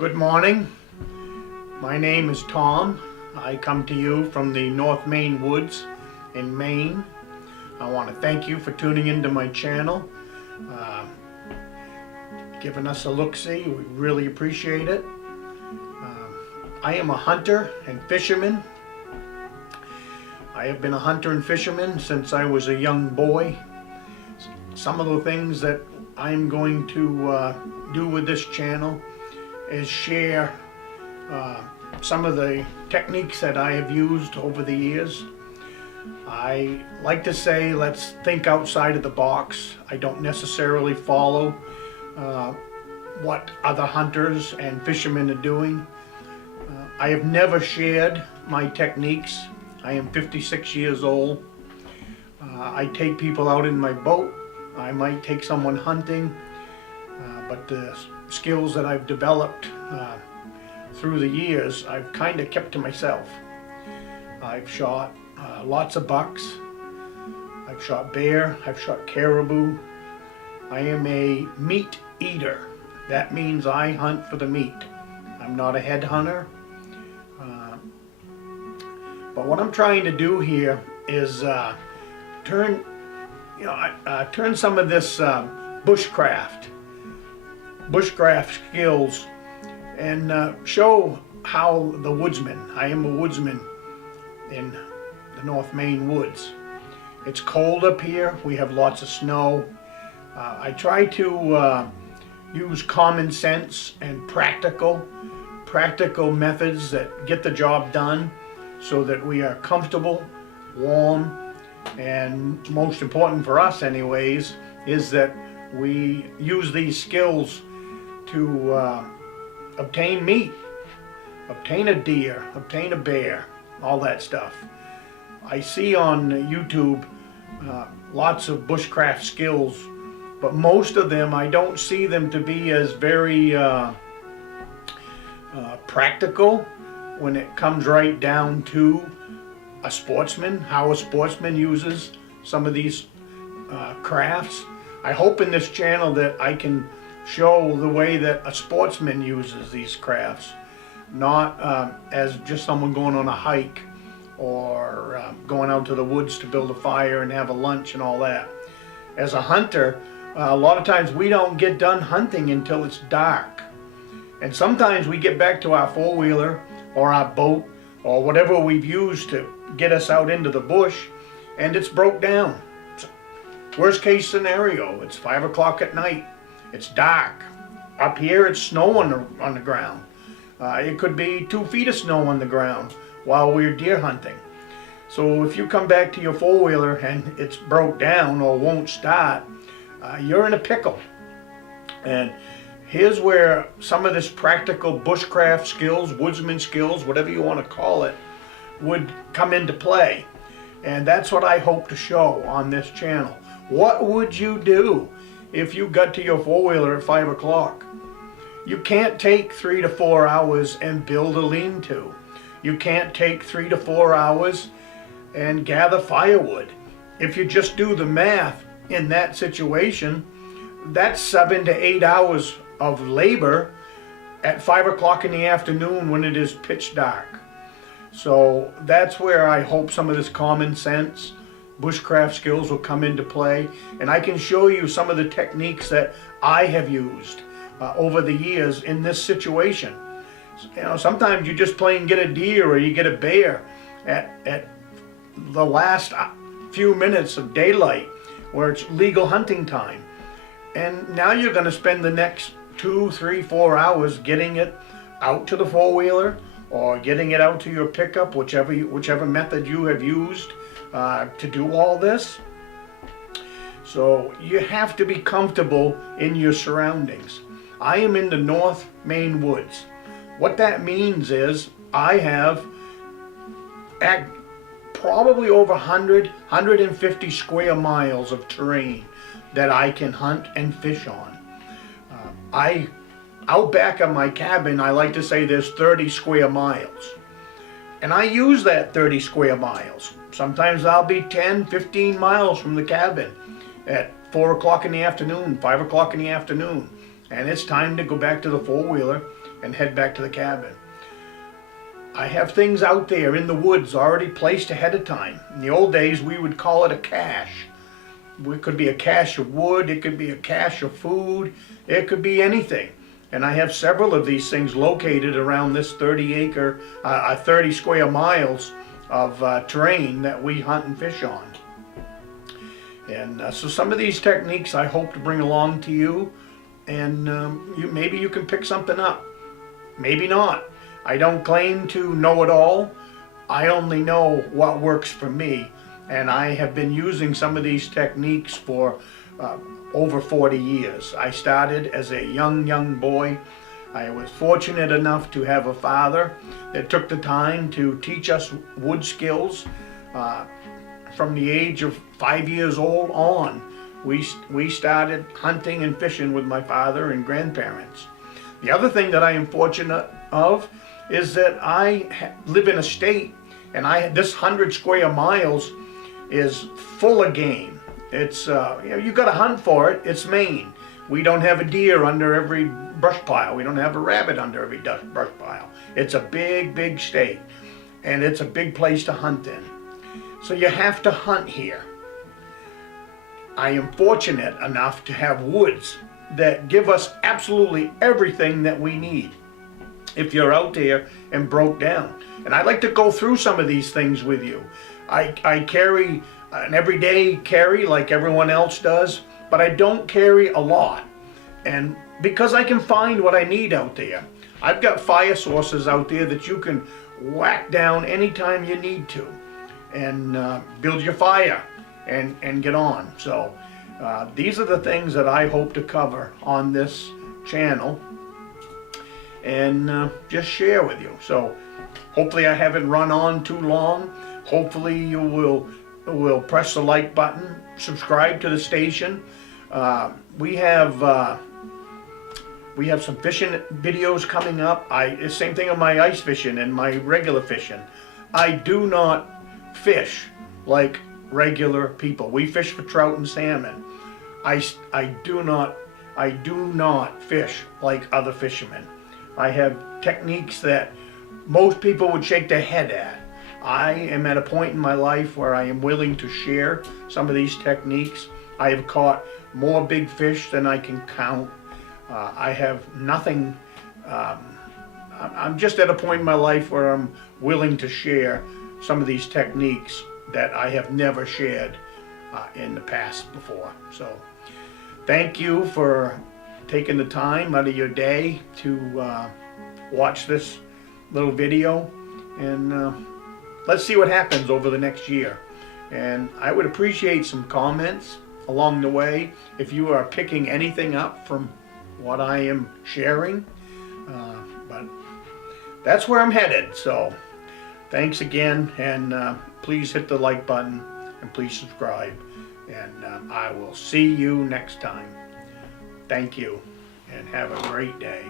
Good morning. My name is Tom. I come to you from the North Maine Woods in Maine. I want to thank you for tuning into my channel, giving us a look-see. We really appreciate it. I am a hunter and fisherman. I have been a hunter and fisherman since I was a young boy. Some of the things that I'm going to do with this channel is share some of the techniques that I have used over the years. I like to say, let's think outside of the box. I don't necessarily follow what other hunters and fishermen are doing. I have never shared my techniques. I am 56 years old. I take people out in my boat. I might take someone hunting, but the skills that I've developed through the years, I've kind of kept to myself. I've shot lots of bucks. I've shot bear. I've shot caribou. I am a meat eater. That means I hunt for the meat. I'm not a head hunter. But what I'm trying to do here is turn some of this bushcraft skills and show how the woodsman. I am a woodsman in the North Maine Woods. It's cold up here. We have lots of snow. I try to use common sense and practical methods that get the job done so that we are comfortable, warm, and most important for us anyways is that we use these skills to obtain meat, obtain a deer, obtain a bear, all that stuff. I see on YouTube lots of bushcraft skills, but most of them I don't see them to be as very practical when it comes right down to a sportsman, how a sportsman uses some of these crafts. I hope in this channel that I can show the way that a sportsman uses these crafts, not as just someone going on a hike or going out to the woods to build a fire and have a lunch and all that. As a hunter, a lot of times we don't get done hunting until it's dark. And sometimes we get back to our four-wheeler or our boat or whatever we've used to get us out into the bush, and it's broke down. Worst case scenario, it's 5 o'clock at night. It's dark. Up here it's snow on the ground. It could be 2 feet of snow on the ground while we're deer hunting. So if you come back to your four-wheeler and it's broke down or won't start, you're in a pickle. And here's where some of this practical bushcraft skills, woodsman skills, whatever you want to call it, would come into play. And that's what I hope to show on this channel. What would you do if you got to your four-wheeler at 5 o'clock? You can't take 3 to 4 hours and build a lean-to. You can't take 3 to 4 hours and gather firewood. If you just do the math in that situation, that's 7 to 8 hours of labor at 5 o'clock in the afternoon when it is pitch dark. So that's where I hope some of this common sense bushcraft skills will come into play, and I can show you some of the techniques that I have used over the years in this situation. You know, sometimes you just plain get a deer or you get a bear at the last few minutes of daylight where it's legal hunting time, and now you're going to spend the next 2, 3, 4 hours getting it out to the four-wheeler or getting it out to your pickup, whichever method you have used to do all this. So you have to be comfortable in your surroundings. I am in the North Maine Woods. What that means is I have probably over 150 square miles of terrain that I can hunt and fish on. Out back of my cabin, I like to say there's 30 square miles. And I use that 30 square miles. Sometimes I'll be 10, 15 miles from the cabin at 4 o'clock in the afternoon, 5 o'clock in the afternoon. and it's time to go back to the four-wheeler and head back to the cabin. I have things out there in the woods already placed ahead of time. In the old days, we would call it a cache. It could be a cache of wood, it could be a cache of food, it could be anything. And I have several of these things located around this 30 square miles of terrain that we hunt and fish on. And so some of these techniques I hope to bring along to you, and maybe you can pick something up. Maybe not. I don't claim to know it all. I only know what works for me. And I have been using some of these techniques for over 40 years. I started as a young boy. I was fortunate enough to have a father that took the time to teach us wood skills. From the age of 5 years old on, we started hunting and fishing with my father and grandparents. The other thing that I am fortunate of is that I live in a state, and this 100 square miles is full of game. It's you got to hunt for it. It's Maine. We don't have a deer under every brush pile. We don't have a rabbit under every brush pile. It's a big state, and it's a big place to hunt in. So you have to hunt here. I am fortunate enough to have woods that give us absolutely everything that we need if you're out there and broke down. And I'd like to go through some of these things with you. I carry an everyday carry like everyone else does, but I don't carry a lot. And because I can find what I need out there. I've got fire sources out there that you can whack down anytime you need to and build your fire and get on. So these are the things that I hope to cover on this channel and just share with you. So hopefully I haven't run on too long. Hopefully you will press the like button, subscribe to the station. We have some fishing videos coming up. Same thing on my ice fishing and my regular fishing. I do not fish like regular people. We fish for trout and salmon. I do not fish like other fishermen. I have techniques that most people would shake their head at. I am at a point in my life where I am willing to share some of these techniques. I have caught more big fish than I can count. I have nothing. I'm just at a point in my life where I'm willing to share some of these techniques that I have never shared in the past before. So thank you for taking the time out of your day to watch this little video, and let's see what happens over the next year. And I would appreciate some comments along the way if you are picking anything up from what I am sharing, but that's where I'm headed. So thanks again, and please hit the like button and please subscribe, and I will see you next time. Thank you, and have a great day.